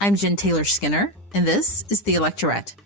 I'm Jen Taylor Skinner, and this is the Electorette.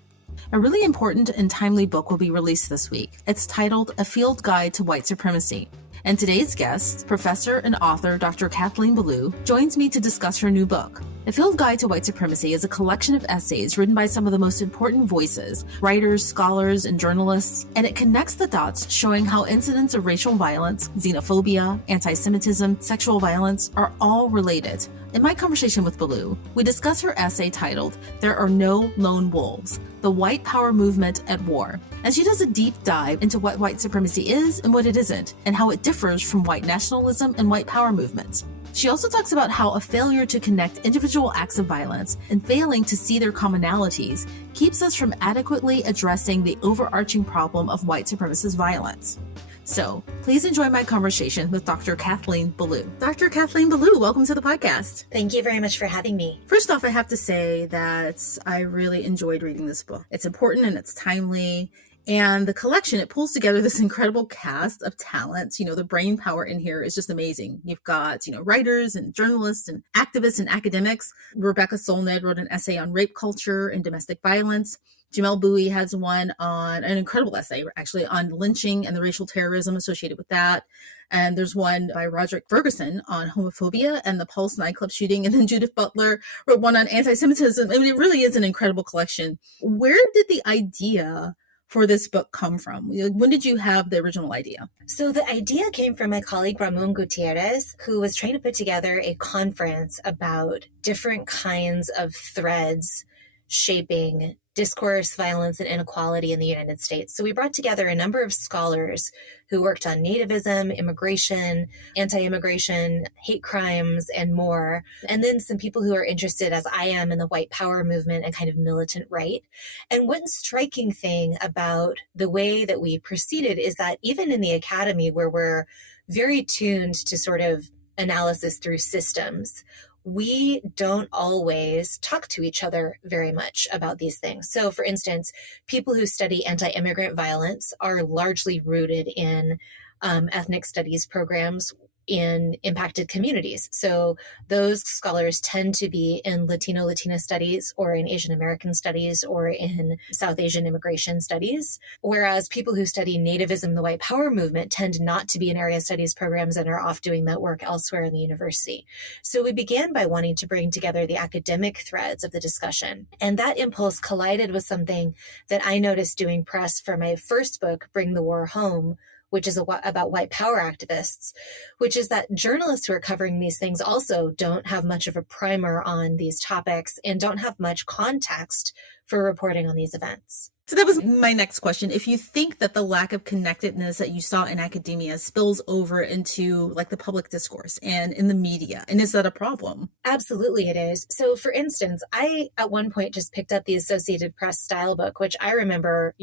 A really important and timely book will be released this week. It's titled A Field Guide to White Supremacy. And today's guest, professor and author Dr. Kathleen Belew, joins me to discuss her new book. A Field Guide to White Supremacy is a collection of essays written by some of the most important voices, writers, scholars, and journalists, and it connects the dots showing how incidents of racial violence, xenophobia, anti-Semitism, sexual violence are all related. In my conversation with Belew, we discuss her essay titled, There Are No Lone Wolves, the White Power Movement at War. And she does a deep dive into what white supremacy is and what it isn't, and how it differs from white nationalism and white power movements. She also talks about how a failure to connect individual acts of violence and failing to see their commonalities keeps us from adequately addressing the overarching problem of white supremacist violence. So please enjoy my conversation with Dr. Kathleen Belew. Dr. Kathleen Belew, welcome to the podcast. Thank you very much for having me. First off, I have to say that I really enjoyed reading this book. It's important and it's timely. And the collection, it pulls together this incredible cast of talents. You know, the brain power in here is just amazing. You've got, writers and journalists and activists and academics. Rebecca Solnit wrote an essay on rape culture and domestic violence. Jamelle Bouie has one on an incredible essay, actually, on lynching and the racial terrorism associated with that. And there's one by Roderick Ferguson on homophobia and the Pulse nightclub shooting. And then Judith Butler wrote one on anti-Semitism. I mean, it really is an incredible collection. Where did the idea for this book come from? When did you have the original idea? So the idea came from my colleague Ramon Gutierrez, who was trying to put together a conference about different kinds of threads shaping discourse, violence, and inequality in the United States. So we brought together a number of scholars who worked on nativism, immigration, anti-immigration, hate crimes, and more. And then some people who are interested, as I am, in the white power movement and kind of militant right. And one striking thing about the way that we proceeded is that even in the academy, where we're very tuned to sort of analysis through systems, we don't always talk to each other very much about these things. So, for instance, people who study anti-immigrant violence are largely rooted in ethnic studies programs in impacted communities. So those scholars tend to be in Latina studies or in Asian American studies or in South Asian immigration studies, whereas people who study nativism, the white power movement, tend not to be in area studies programs and are off doing that work elsewhere in the university. So we began by wanting to bring together the academic threads of the discussion. And that impulse collided with something that I noticed doing press for my first book, Bring the War Home, which is about white power activists, which is that journalists who are covering these things also don't have much of a primer on these topics and don't have much context for reporting on these events. So that was my next question. If you think that the lack of connectedness that you saw in academia spills over into like the public discourse and in the media, and is that a problem? Absolutely it is. So for instance, I at one point just picked up the Associated Press style book, which I remember,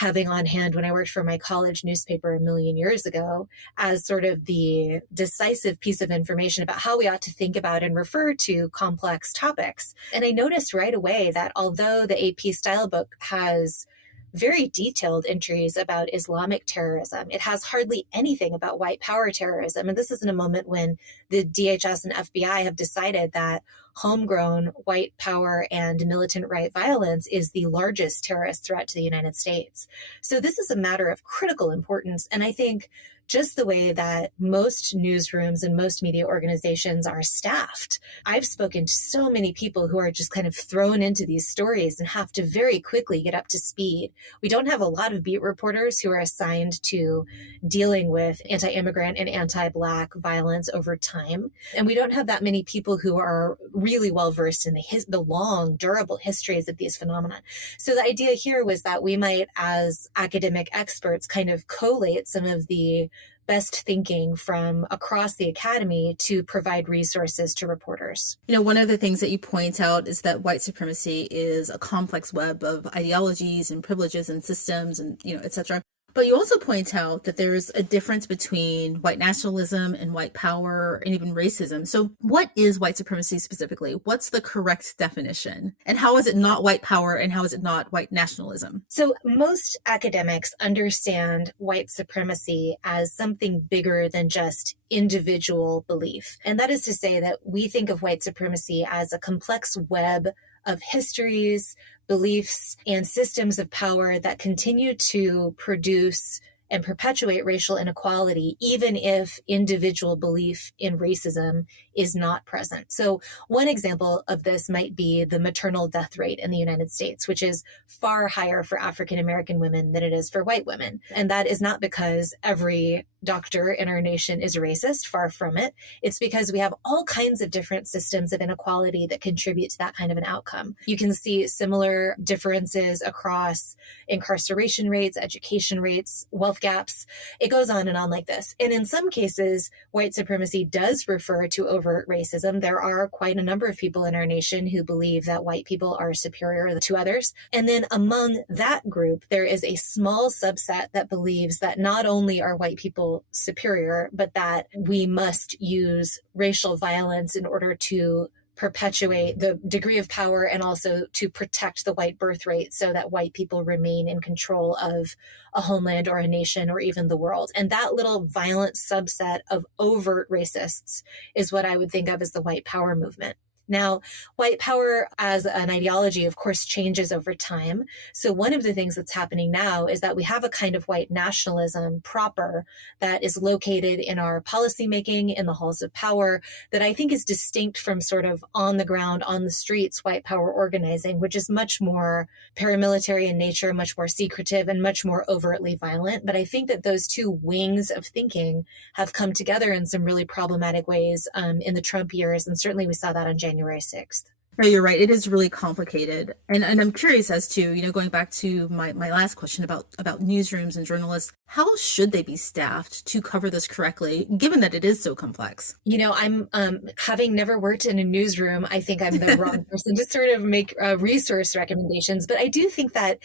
having on hand when I worked for my college newspaper a million years ago as sort of the decisive piece of information about how we ought to think about and refer to complex topics. And I noticed right away that although the AP style book has very detailed entries about Islamic terrorism, it has hardly anything about white power terrorism. And this is in a moment when the DHS and FBI have decided that homegrown white power and militant right violence is the largest terrorist threat to the United States. So this is a matter of critical importance. And I think just the way that most newsrooms and most media organizations are staffed. I've spoken to so many people who are just kind of thrown into these stories and have to very quickly get up to speed. We don't have a lot of beat reporters who are assigned to dealing with anti-immigrant and anti-Black violence over time. And we don't have that many people who are really well versed in the long, durable histories of these phenomena. So the idea here was that we might, as academic experts, kind of collate some of the best thinking from across the academy to provide resources to reporters. One of the things that you point out is that white supremacy is a complex web of ideologies and privileges and systems and, et cetera. But you also point out that there's a difference between white nationalism and white power and even racism. So what is white supremacy specifically? What's the correct definition? And how is it not white power and how is it not white nationalism? So most academics understand white supremacy as something bigger than just individual belief. And that is to say that we think of white supremacy as a complex web of histories, beliefs, and systems of power that continue to produce and perpetuate racial inequality, even if individual belief in racism is not present. So one example of this might be the maternal death rate in the United States, which is far higher for African American women than it is for white women. And that is not because every doctor in our nation is racist, far from it. It's because we have all kinds of different systems of inequality that contribute to that kind of an outcome. You can see similar differences across incarceration rates, education rates, wealth gaps. It goes on and on like this. And in some cases, white supremacy does refer to overt racism. There are quite a number of people in our nation who believe that white people are superior to others. And then among that group, there is a small subset that believes that not only are white people superior, but that we must use racial violence in order to perpetuate the degree of power and also to protect the white birth rate so that white people remain in control of a homeland or a nation or even the world. And that little violent subset of overt racists is what I would think of as the white power movement. Now, white power as an ideology, of course, changes over time. So one of the things that's happening now is that we have a kind of white nationalism proper that is located in our policymaking, in the halls of power, that I think is distinct from sort of on the ground, on the streets, white power organizing, which is much more paramilitary in nature, much more secretive, and much more overtly violent. But I think that those two wings of thinking have come together in some really problematic ways in the Trump years. And certainly we saw that on January 6th. No, you're right. It is really complicated. And I'm curious as to, going back to my last question about newsrooms and journalists, how should they be staffed to cover this correctly, given that it is so complex? I'm having never worked in a newsroom, I think I'm the wrong person to sort of make resource recommendations. But I do think that,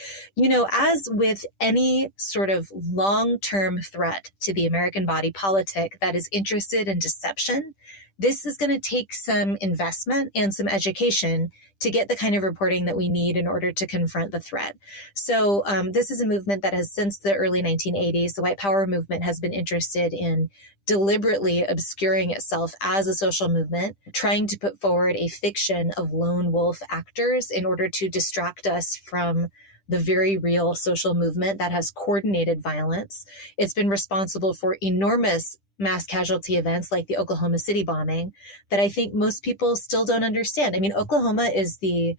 as with any sort of long-term threat to the American body politic that is interested in deception, this is going to take some investment and some education to get the kind of reporting that we need in order to confront the threat. So this is a movement that has, since the early 1980s, the white power movement has been interested in deliberately obscuring itself as a social movement, trying to put forward a fiction of lone wolf actors in order to distract us from the very real social movement that has coordinated violence. It's been responsible for enormous mass casualty events like the Oklahoma City bombing that I think most people still don't understand. I mean, Oklahoma is the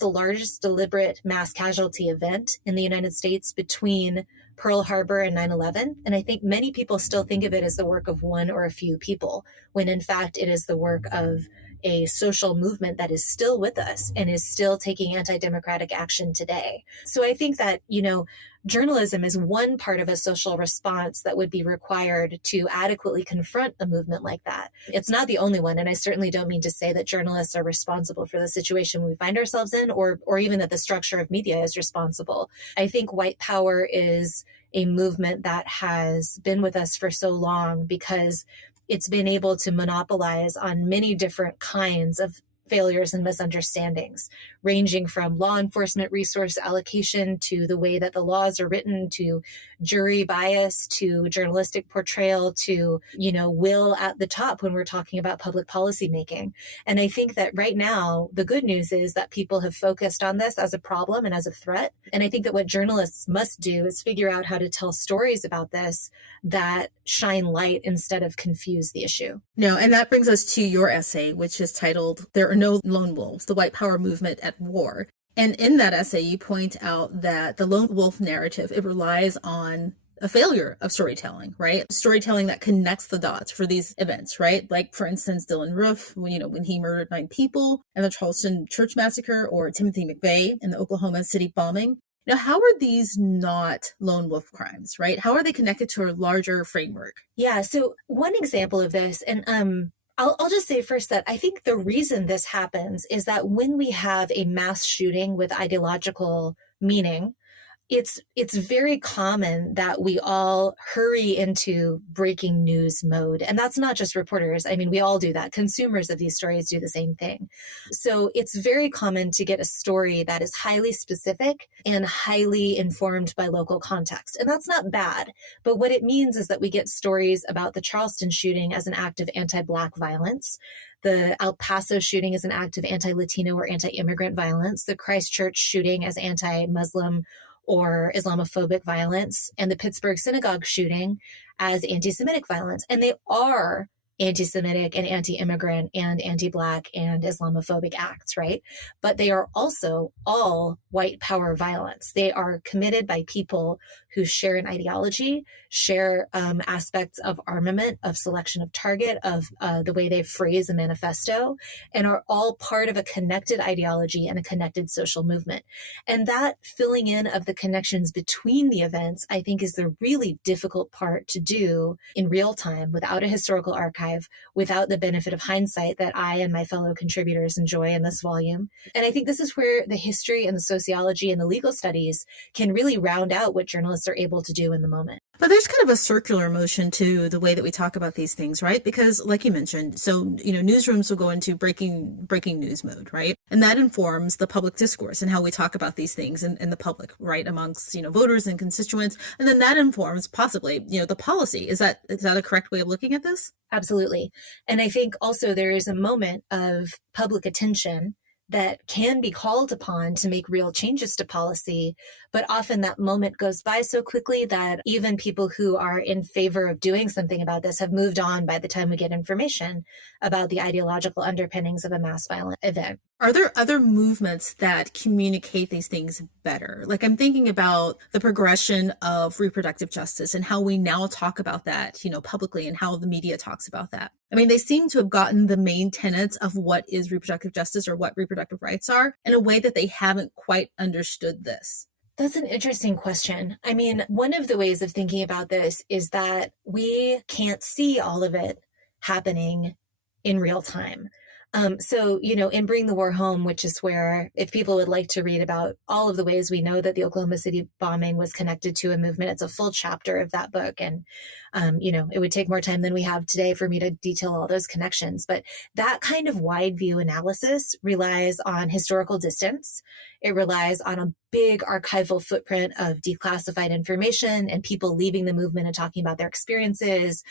largest deliberate mass casualty event in the United States between Pearl Harbor and 9/11. And I think many people still think of it as the work of one or a few people, when in fact it is the work of a social movement that is still with us and is still taking anti-democratic action today. So I think that, journalism is one part of a social response that would be required to adequately confront a movement like that. It's not the only one, and I certainly don't mean to say that journalists are responsible for the situation we find ourselves in, or even that the structure of media is responsible. I think white power is a movement that has been with us for so long because it's been able to monopolize on many different kinds of failures and misunderstandings, ranging from law enforcement resource allocation to the way that the laws are written, to jury bias, to journalistic portrayal, to, will at the top when we're talking about public policy making. And I think that right now, the good news is that people have focused on this as a problem and as a threat. And I think that what journalists must do is figure out how to tell stories about this that shine light instead of confuse the issue. No, and that brings us to your essay, which is titled, "There Are No Lone Wolves, the White Power Movement at War." And in that essay, you point out that the lone wolf narrative, it relies on a failure of storytelling, right? Storytelling that connects the dots for these events, right? Like, for instance, Dylann Roof, when he murdered 9 people in the Charleston church massacre, or Tmothy McVeigh in the Oklahoma City bombing. How are these not lone wolf crimes, right? How are they connected to a larger framework? Yeah, so one example of this, and I'll just say first that I think the reason this happens is that when we have a mass shooting with ideological meaning, it's very common that we all hurry into breaking news mode. And that's not just reporters. I mean, we all do that. Consumers of these stories do the same thing. So it's very common to get a story that is highly specific and highly informed by local context. And that's not bad. But what it means is that we get stories about the Charleston shooting as an act of anti-Black violence, the El Paso shooting as an act of anti-Latino or anti-immigrant violence, the Christchurch shooting as anti-Muslim or Islamophobic violence, and the Pittsburgh synagogue shooting as anti-Semitic violence. And they are anti-Semitic and anti-immigrant and anti-Black and Islamophobic acts, right? But they are also all white power violence. They are committed by people who share an ideology, share aspects of armament, of selection of target, of the way they phrase a manifesto, and are all part of a connected ideology and a connected social movement. And that filling in of the connections between the events, I think, is the really difficult part to do in real time without a historical archive, without the benefit of hindsight that I and my fellow contributors enjoy in this volume. And I think this is where the history and the sociology and the legal studies can really round out what journalists are able to do in the moment. But there's kind of a circular motion to the way that we talk about these things, right? Because like you mentioned, so, newsrooms will go into breaking news mode, right? And that informs the public discourse and how we talk about these things in the public, right? Amongst, voters and constituents. And then that informs possibly, the policy. Is that a correct way of looking at this? Absolutely. And I think also there is a moment of public attention that can be called upon to make real changes to policy, but often that moment goes by so quickly that even people who are in favor of doing something about this have moved on by the time we get information about the ideological underpinnings of a mass violent event. Are there other movements that communicate these things better? Like I'm thinking about the progression of reproductive justice and how we now talk about that, publicly, and how the media talks about that. I mean, they seem to have gotten the main tenets of what is reproductive justice or what reproductive rights are in a way that they haven't quite understood this. That's an interesting question. I mean, one of the ways of thinking about this is that we can't see all of it happening in real time. So, in Bring the War Home, which is where, if people would like to read about all of the ways we know that the Oklahoma City bombing was connected to a movement, it's a full chapter of that book. And, it would take more time than we have today for me to detail all those connections. But that kind of wide view analysis relies on historical distance. It relies on a big archival footprint of declassified information and people leaving the movement and talking about their experiences,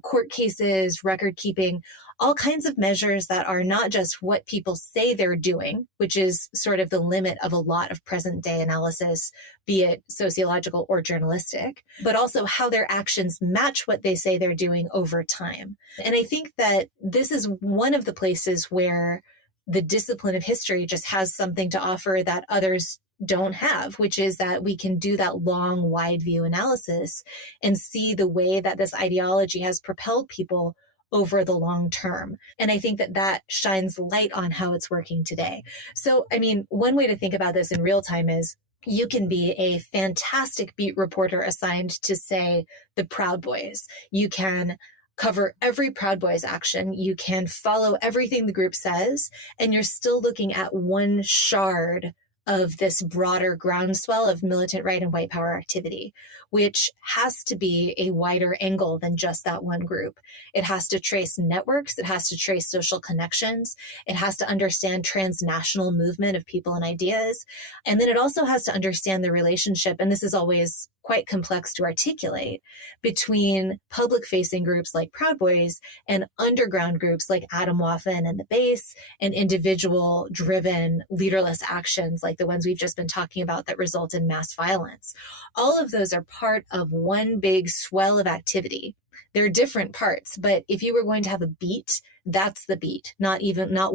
court cases, record keeping, all kinds of measures that are not just what people say they're doing, which is sort of the limit of a lot of present day analysis, be it sociological or journalistic, but also how their actions match what they say they're doing over time. And I think that this is one of the places where the discipline of history just has something to offer that others don't have, which is that we can do that long, wide view analysis and see the way that this ideology has propelled people over the long term. And I think that that shines light on how it's working today. So, I mean, one way to think about this in real time is you can be a fantastic beat reporter assigned to, say, the Proud Boys. You can cover every Proud Boys action. You can follow everything the group says, and you're still looking at one shard of this broader groundswell of militant right and white power activity, which has to be a wider angle than just that one group. It has to trace networks. It has to trace social connections. It has to understand transnational movement of people and ideas. And then it also has to understand the relationship, and this is always quite complex to articulate, between public-facing groups like Proud Boys and underground groups like Adam Waffen and the Base, and individual-driven leaderless actions like the ones we've just been talking about that result in mass violence. All of those are part of one big swell of activity. They're different parts, but if you were going to have a beat, that's the beat, not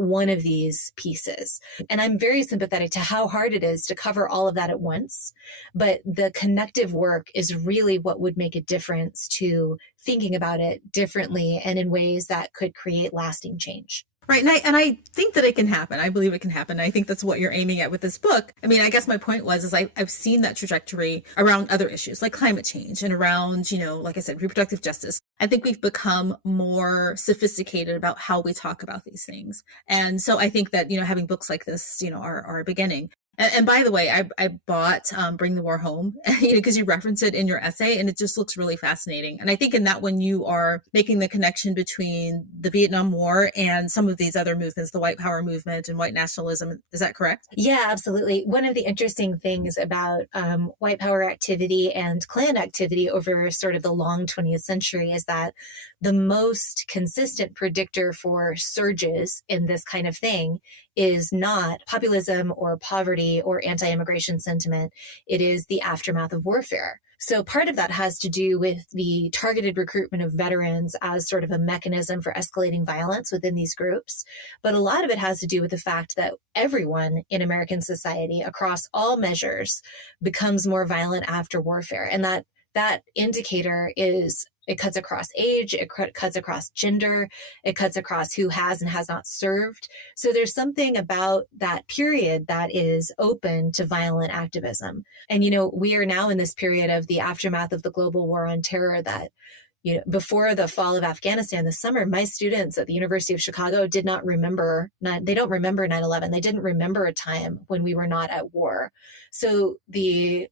one of these pieces. And I'm very sympathetic to how hard it is to cover all of that at once. But the connective work is really what would make a difference to thinking about it differently and in ways that could create lasting change. Right. And I think that it can happen. I believe it can happen. I think that's what you're aiming at with this book. I mean, I guess my point was, I've seen that trajectory around other issues like climate change and around, like I said, reproductive justice. I think we've become more sophisticated about how we talk about these things. And so I think that, having books like this, are a beginning. And by the way, I bought Bring the War Home, because you reference it in your essay, and it just looks really fascinating. And I think in that one, you are making the connection between the Vietnam War and some of these other movements, the white power movement and white nationalism. Is that correct? Yeah, absolutely. One of the interesting things about white power activity and Klan activity over sort of the long 20th century is that the most consistent predictor for surges in this kind of thing is not populism or poverty or anti-immigration sentiment. It is the aftermath of warfare. So part of that has to do with the targeted recruitment of veterans as sort of a mechanism for escalating violence within these groups. But a lot of it has to do with the fact that everyone in American society across all measures becomes more violent after warfare. And that indicator is, it cuts across age, it cuts across gender, it cuts across who has and has not served. So there's something about that period that is open to violent activism. And, we are now in this period of the aftermath of the global war on terror that, before the fall of Afghanistan this summer, my students at the University of Chicago they don't remember 9/11. They didn't remember a time when we were not at war. So the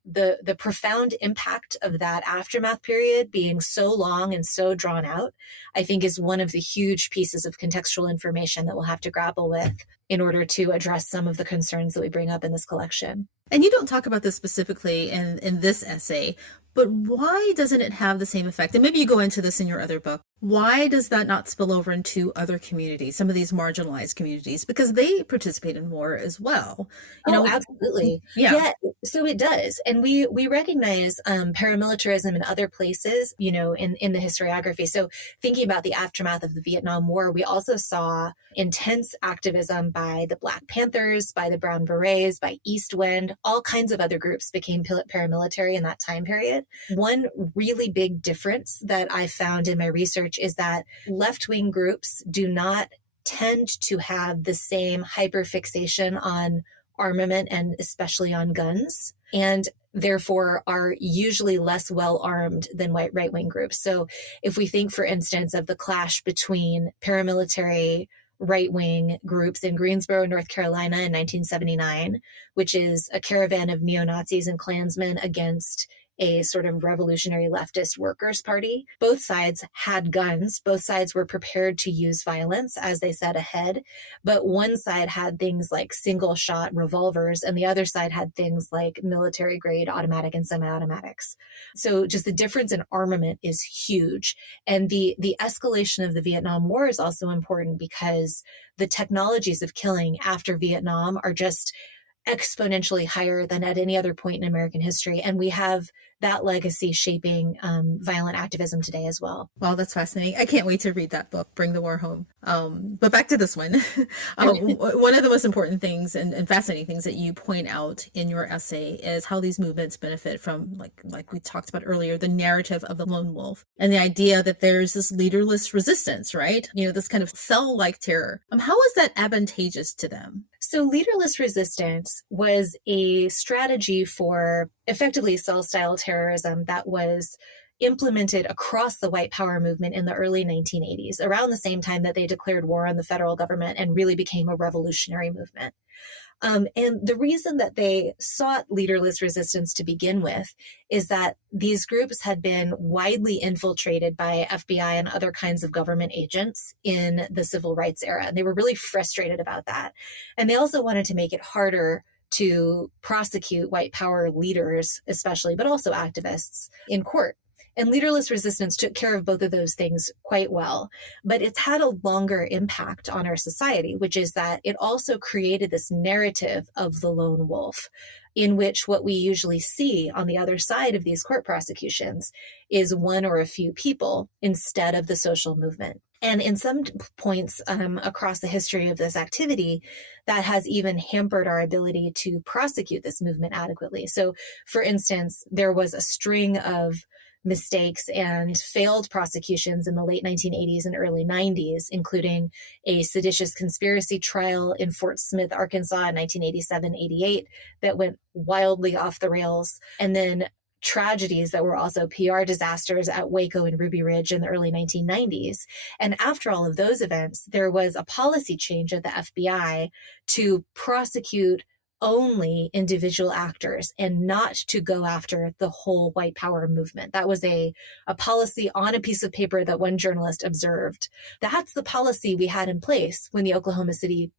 profound impact of that aftermath period being so long and so drawn out, I think is one of the huge pieces of contextual information that we'll have to grapple with in order to address some of the concerns that we bring up in this collection. And you don't talk about this specifically in this essay, but why doesn't it have the same effect? And maybe you go into this in your other book. Why does that not spill over into other communities, some of these marginalized communities? Because they participate in war as well. Absolutely. Yeah. So it does. And we recognize paramilitarism in other places, in the historiography. So thinking about the aftermath of the Vietnam War, we also saw intense activism by the Black Panthers, by the Brown Berets, by East Wind. All kinds of other groups became paramilitary in that time period. One really big difference that I found in my research is that left-wing groups do not tend to have the same hyperfixation on armament and especially on guns, and therefore are usually less well armed than white right-wing groups. So if we think, for instance, of the clash between paramilitary right-wing groups in Greensboro, North Carolina in 1979, which is a caravan of neo-Nazis and Klansmen against a sort of revolutionary leftist workers' party. Both sides had guns. Both sides were prepared to use violence as they said ahead. But one side had things like single shot revolvers, and the other side had things like military grade automatic and semi-automatics. So just the difference in armament is huge. And the escalation of the Vietnam War is also important because the technologies of killing after Vietnam are just exponentially higher than at any other point in American history. And we have that legacy shaping violent activism today as well. Wow, that's fascinating. I can't wait to read that book, Bring the War Home. But back to this one. One of the most important things and fascinating things that you point out in your essay is how these movements benefit from, like we talked about earlier, the narrative of the lone wolf and the idea that there's this leaderless resistance, right? This kind of cell-like terror. How is that advantageous to them? So leaderless resistance was a strategy for effectively cell-style terrorism that was implemented across the white power movement in the early 1980s, around the same time that they declared war on the federal government and really became a revolutionary movement. And the reason that they sought leaderless resistance to begin with is that these groups had been widely infiltrated by FBI and other kinds of government agents in the civil rights era. And they were really frustrated about that. And they also wanted to make it harder to prosecute white power leaders, especially, but also activists in court. And leaderless resistance took care of both of those things quite well. But it's had a longer impact on our society, which is that it also created this narrative of the lone wolf, in which what we usually see on the other side of these court prosecutions is one or a few people instead of the social movement. And in some points across the history of this activity, that has even hampered our ability to prosecute this movement adequately. So, for instance, there was a string of mistakes and failed prosecutions in the late 1980s and early 90s, including a seditious conspiracy trial in Fort Smith, Arkansas in 1987-88 that went wildly off the rails, and then tragedies that were also PR disasters at Waco and Ruby Ridge in the early 1990s. And after all of those events, there was a policy change at the FBI to prosecute only individual actors and not to go after the whole white power movement. That was a policy on a piece of paper that one journalist observed. That's the policy we had in place when the Oklahoma City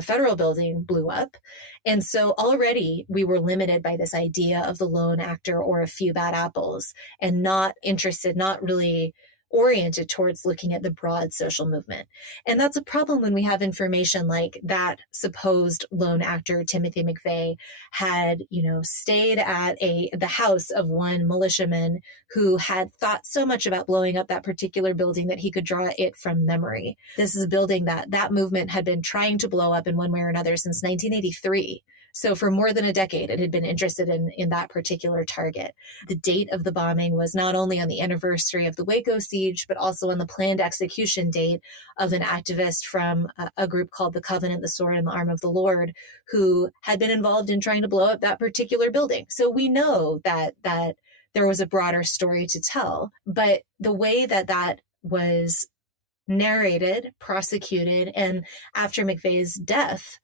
federal building blew up. And so already we were limited by this idea of the lone actor or a few bad apples, and not interested, not really oriented towards looking at the broad social movement. And that's a problem when we have information like that supposed lone actor, Tmothy McVeigh, had, stayed at the house of one militiaman who had thought so much about blowing up that particular building that he could draw it from memory. This is a building that movement had been trying to blow up in one way or another since 1983. So for more than a decade, it had been interested in that particular target. The date of the bombing was not only on the anniversary of the Waco siege, but also on the planned execution date of an activist from a group called the Covenant, the Sword, and the Arm of the Lord, who had been involved in trying to blow up that particular building. So we know that there was a broader story to tell, but the way that was narrated, prosecuted, and after McVeigh's death,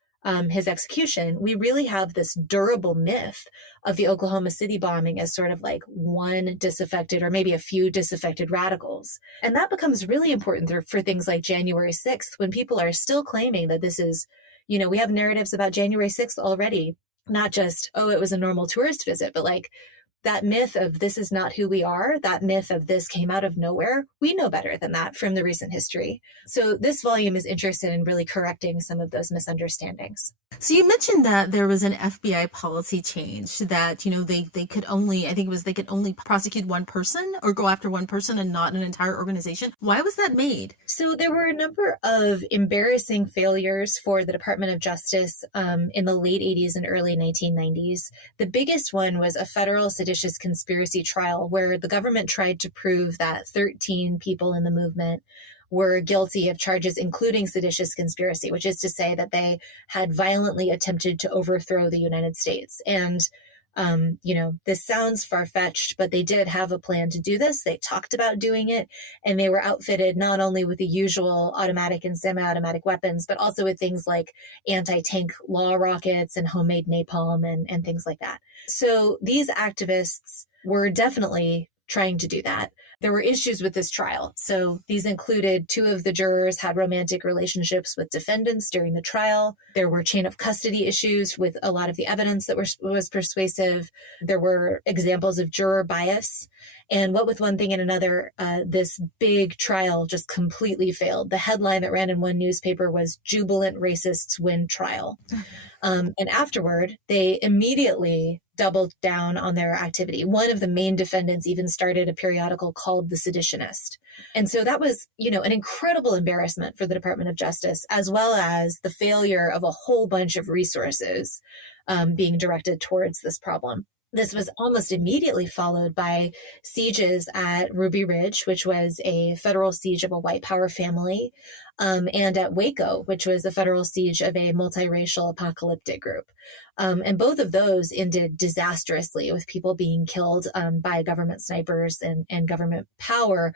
his execution, we really have this durable myth of the Oklahoma City bombing as sort of like one disaffected or maybe a few disaffected radicals. And that becomes really important for things like January 6th, when people are still claiming that this is, we have narratives about January 6th already, not just, oh, it was a normal tourist visit, but like that myth of this is not who we are, that myth of this came out of nowhere, we know better than that from the recent history. So this volume is interested in really correcting some of those misunderstandings. So you mentioned that there was an FBI policy change that, they could only, I think it was they could only prosecute one person or go after one person and not an entire organization. Why was that made? So there were a number of embarrassing failures for the Department of Justice in the late 80s and early 1990s. The biggest one was a federal seditious conspiracy trial where the government tried to prove that 13 people in the movement were guilty of charges including seditious conspiracy, which is to say that they had violently attempted to overthrow the United States. And, this sounds far-fetched, but they did have a plan to do this. They talked about doing it, and they were outfitted not only with the usual automatic and semi-automatic weapons, but also with things like anti-tank law rockets and homemade napalm and things like that. So these activists were definitely trying to do that. There were issues with this trial. So these included 2 of the jurors had romantic relationships with defendants during the trial. There were chain of custody issues with a lot of the evidence that was persuasive. There were examples of juror bias. And what with one thing and another, this big trial just completely failed. The headline that ran in one newspaper was "Jubilant Racists Win Trial." And afterward, they immediately doubled down on their activity. One of the main defendants even started a periodical called The Seditionist. And so that was, an incredible embarrassment for the Department of Justice, as well as the failure of a whole bunch of resources being directed towards this problem. This was almost immediately followed by sieges at Ruby Ridge, which was a federal siege of a white power family, and at Waco, which was a federal siege of a multiracial apocalyptic group. And both of those ended disastrously with people being killed by government snipers and government power,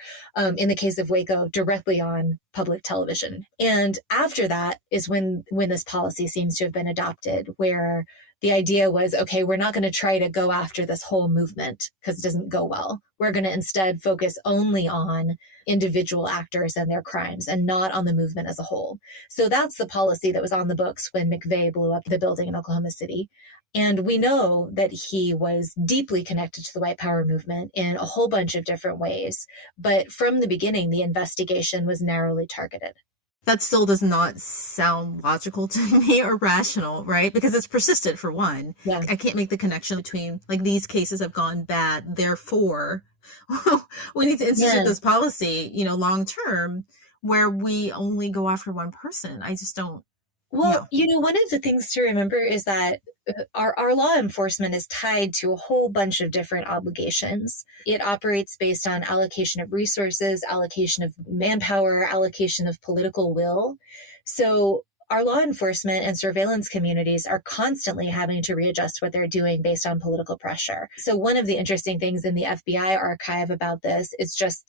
in the case of Waco, directly on public television. And after that is when this policy seems to have been adopted, where the idea was, okay, we're not going to try to go after this whole movement because it doesn't go well. We're going to instead focus only on individual actors and their crimes and not on the movement as a whole. So that's the policy that was on the books when McVeigh blew up the building in Oklahoma City. And we know that he was deeply connected to the white power movement in a whole bunch of different ways. But from the beginning, the investigation was narrowly targeted. That still does not sound logical to me or rational, right? Because it's persistent, for one. Yeah. I can't make the connection between, like, these cases have gone bad, therefore we need to institute this policy, long term, where we only go after one person. I just don't. Well, one of the things to remember is that our law enforcement is tied to a whole bunch of different obligations. It operates based on allocation of resources, allocation of manpower, allocation of political will. So our law enforcement and surveillance communities are constantly having to readjust what they're doing based on political pressure. So one of the interesting things in the FBI archive about this is just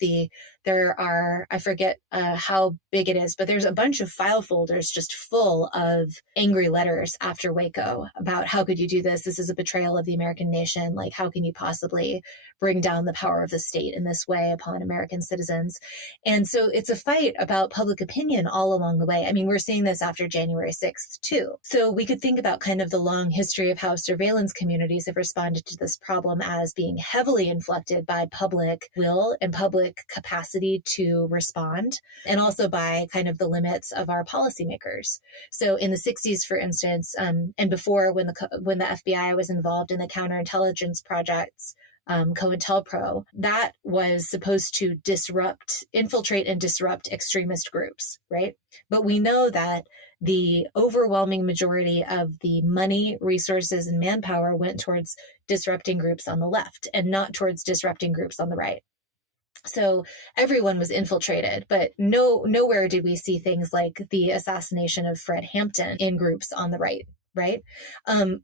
there are, I forget how big it is, but there's a bunch of file folders just full of angry letters after Waco about how could you do this? This is a betrayal of the American nation. Like, how can you possibly bring down the power of the state in this way upon American citizens? And so it's a fight about public opinion all along the way. I mean, we're seeing this after January 6th, too. So we could think about kind of the long history of how surveillance communities have responded to this problem as being heavily inflected by public will and public capacity to respond, and also by kind of the limits of our policymakers. So in the 60s, for instance, and before when the FBI was involved in the counterintelligence projects, COINTELPRO, that was supposed to infiltrate and disrupt extremist groups, right? But we know that the overwhelming majority of the money, resources, and manpower went towards disrupting groups on the left and not towards disrupting groups on the right. So everyone was infiltrated, but nowhere did we see things like the assassination of Fred Hampton in groups on the right. Right?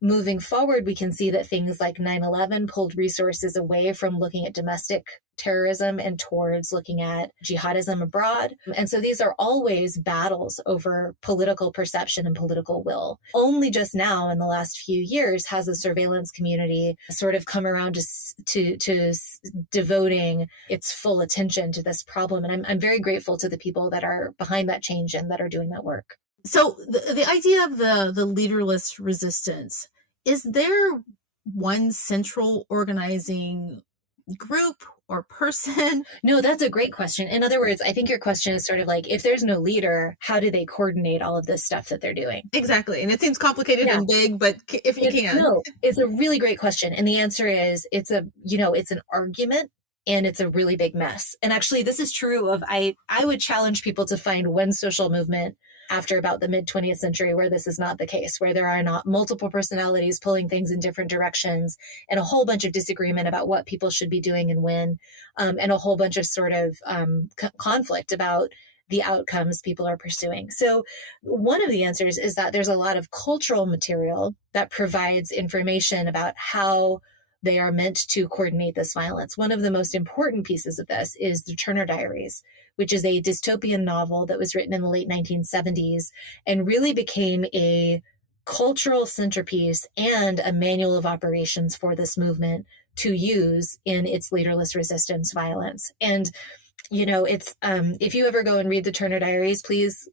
Moving forward, we can see that things like 9/11 pulled resources away from looking at domestic terrorism and towards looking at jihadism abroad. And so these are always battles over political perception and political will. Only just now in the last few years has the surveillance community sort of come around to devoting its full attention to this problem. And I'm very grateful to the people that are behind that change and that are doing that work. So the idea of the leaderless resistance, is there one central organizing group or person? No, that's a great question. In other words, I think your question is sort of like, if there's no leader, how do they coordinate all of this stuff that they're doing? Exactly. And it seems complicated and big, but if you can. No, it's a really great question. And the answer is it's an argument. And it's a really big mess. And actually, this is true of, I would challenge people to find one social movement after about the mid-20th century where this is not the case, where there are not multiple personalities pulling things in different directions and a whole bunch of disagreement about what people should be doing and when, and a whole bunch of sort of conflict about the outcomes people are pursuing. So one of the answers is that there's a lot of cultural material that provides information about how they are meant to coordinate this violence. One of the most important pieces of this is the Turner Diaries, which is a dystopian novel that was written in the late 1970s and really became a cultural centerpiece and a manual of operations for this movement to use in its leaderless resistance violence. And, it's if you ever go and read the Turner Diaries, please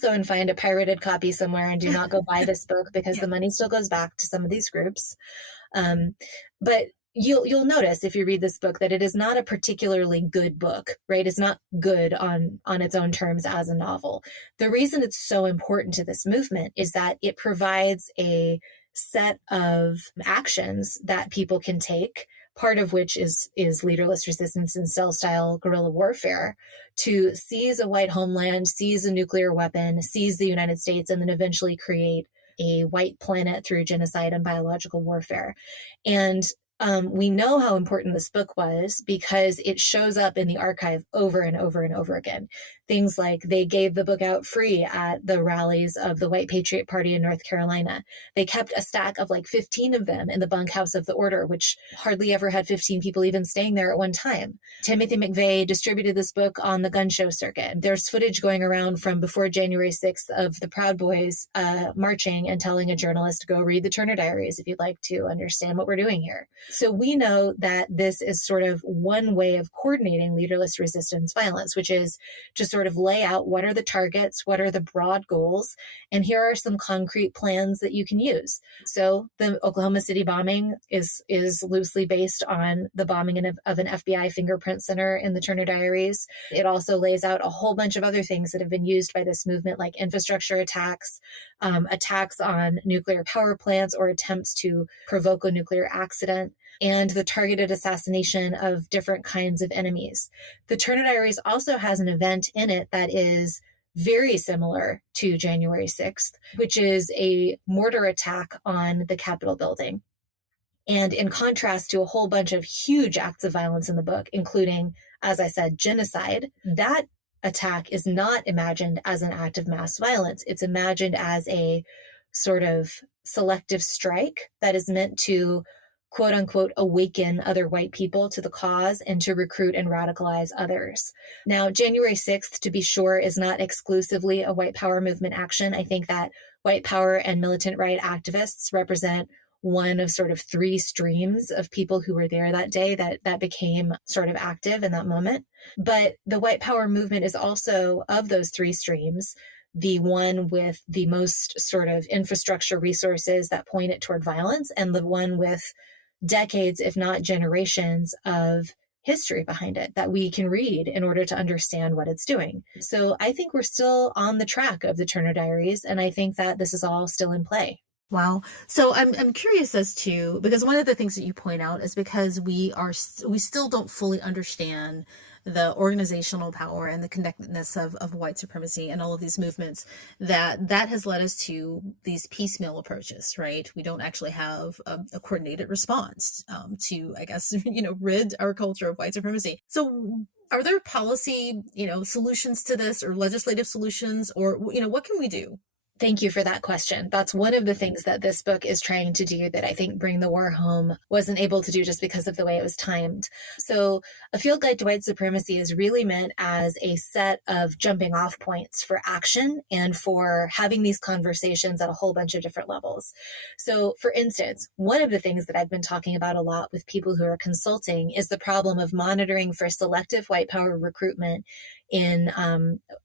go and find a pirated copy somewhere and do not go buy this book because the money still goes back to some of these groups. But you'll notice if you read this book that it is not a particularly good book, right? It's not good on its own terms as a novel. The reason it's so important to this movement is that it provides a set of actions that people can take, part of which is leaderless resistance and cell-style guerrilla warfare, to seize a white homeland, seize a nuclear weapon, seize the United States, and then eventually create a white planet through genocide and biological warfare. And we know how important this book was because it shows up in the archive over and over and over again. Things like they gave the book out free at the rallies of the White Patriot Party in North Carolina. They kept a stack of like 15 of them in the bunkhouse of the order, which hardly ever had 15 people even staying there at one time. Tmothy McVeigh distributed this book on the gun show circuit. There's footage going around from before January 6th of the Proud Boys marching and telling a journalist, go read the Turner Diaries if you'd like to understand what we're doing here. So we know that this is sort of one way of coordinating leaderless resistance violence, which is to sort of lay out what are the targets, what are the broad goals, and here are some concrete plans that you can use. So the Oklahoma City bombing is loosely based on the bombing of an FBI fingerprint center in the Turner Diaries. It also lays out a whole bunch of other things that have been used by this movement, like infrastructure attacks, attacks on nuclear power plants or attempts to provoke a nuclear accident, and the targeted assassination of different kinds of enemies. The Turner Diaries also has an event in it that is very similar to January 6th, which is a mortar attack on the Capitol building. And in contrast to a whole bunch of huge acts of violence in the book, including, as I said, genocide, that attack is not imagined as an act of mass violence. It's imagined as a sort of selective strike that is meant to, quote unquote, awaken other white people to the cause and to recruit and radicalize others. Now, January 6th, to be sure, is not exclusively a white power movement action. I think that white power and militant right activists represent one of sort of three streams of people who were there that day that became sort of active in that moment. But the white power movement is also, of those three streams, the one with the most sort of infrastructure resources that point it toward violence, and the one with decades, if not generations, of history behind it that we can read in order to understand what it's doing. So I think we're still on the track of the Turner Diaries, and I think that this is all still in play. Wow. So I'm curious as to, because one of the things that you point out is because we still don't fully understand the organizational power and the connectedness of white supremacy and all of these movements, that has led us to these piecemeal approaches, right? We don't actually have a coordinated response to, I guess, rid our culture of white supremacy. So are there policy, solutions to this, or legislative solutions, or, what can we do? Thank you for that question. That's one of the things that this book is trying to do that I think Bring the War Home wasn't able to do just because of the way it was timed. So A Field Guide to White Supremacy is really meant as a set of jumping off points for action and for having these conversations at a whole bunch of different levels. So for instance, one of the things that I've been talking about a lot with people who are consulting is the problem of monitoring for selective white power recruitment in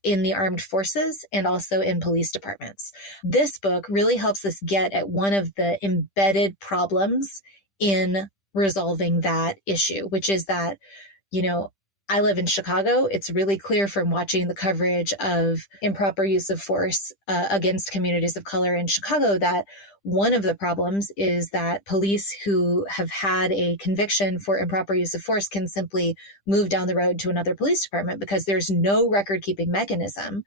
the armed forces and also in police departments. This book really helps us get at one of the embedded problems in resolving that issue, which is that, I live in Chicago. It's really clear from watching the coverage of improper use of force against communities of color in Chicago that one of the problems is that police who have had a conviction for improper use of force can simply move down the road to another police department because there's no record-keeping mechanism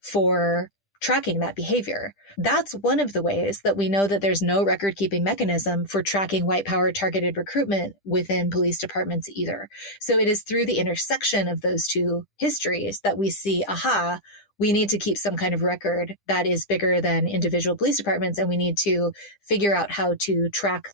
for tracking that behavior. That's one of the ways that we know that there's no record-keeping mechanism for tracking white power targeted recruitment within police departments either. So it is through the intersection of those two histories that we see, we need to keep some kind of record that is bigger than individual police departments, and we need to figure out how to track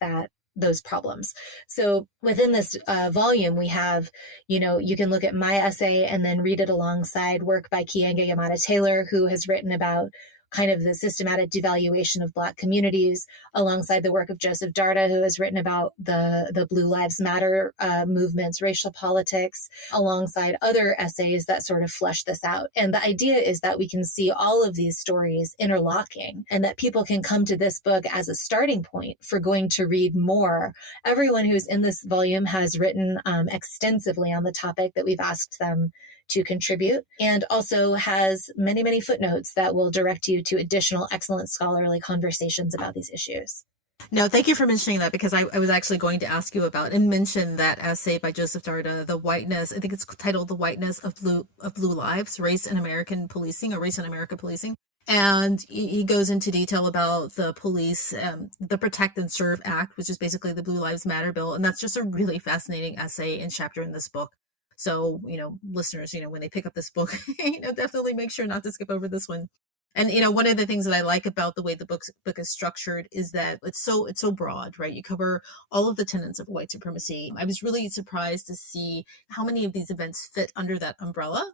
those problems. So within this volume, we have, you can look at my essay and then read it alongside work by Keeanga-Yamahtta Taylor, who has written about kind of the systematic devaluation of Black communities, alongside the work of Joseph Darda, who has written about the Blue Lives Matter movements, racial politics, alongside other essays that sort of flesh this out. And the idea is that we can see all of these stories interlocking, and that people can come to this book as a starting point for going to read more. Everyone who's in this volume has written extensively on the topic that we've asked them to contribute, and also has many, many footnotes that will direct you to additional excellent scholarly conversations about these issues. No, thank you for mentioning that, because I was actually going to ask you about and mention that essay by Joseph Darda, The Whiteness, I think it's titled The Whiteness of Blue Lives, Race in American Policing, or Race in America Policing. And he goes into detail about the police, the Protect and Serve Act, which is basically the Blue Lives Matter bill. And that's just a really fascinating essay and chapter in this book. So, listeners, when they pick up this book, definitely make sure not to skip over this one. And, one of the things that I like about the way the book is structured is that it's so broad, right? You cover all of the tenets of white supremacy. I was really surprised to see how many of these events fit under that umbrella.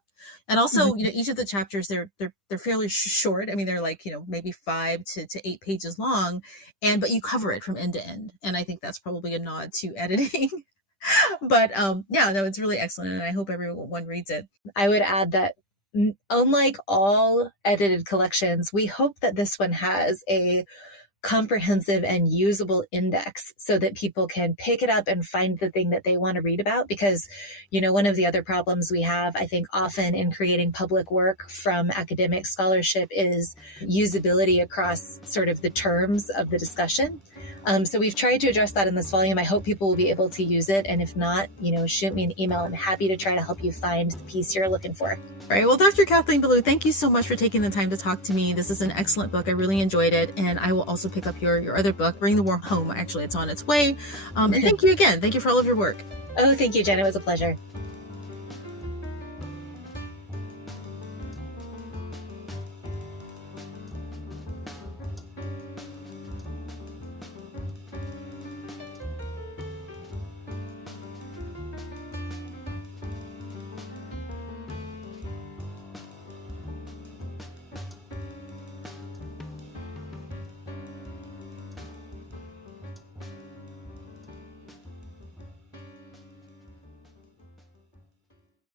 And also, each of the chapters, they're fairly short. I mean, they're like, maybe 5 to 8 pages long, but you cover it from end to end. And I think that's probably a nod to editing. But it's really excellent, and I hope everyone reads it. I would add that unlike all edited collections, we hope that this one has a comprehensive and usable index so that people can pick it up and find the thing that they want to read about. Because, one of the other problems we have, I think, often in creating public work from academic scholarship is usability across sort of the terms of the discussion. So we've tried to address that in this volume. I hope people will be able to use it. And if not, shoot me an email. I'm happy to try to help you find the piece you're looking for. All right. Well, Dr. Kathleen Belew, thank you so much for taking the time to talk to me. This is an excellent book. I really enjoyed it. And I will also pick up your other book, Bring the War Home. Actually, it's on its way. And thank you again. Thank you for all of your work. Oh, thank you, Jen. It was a pleasure.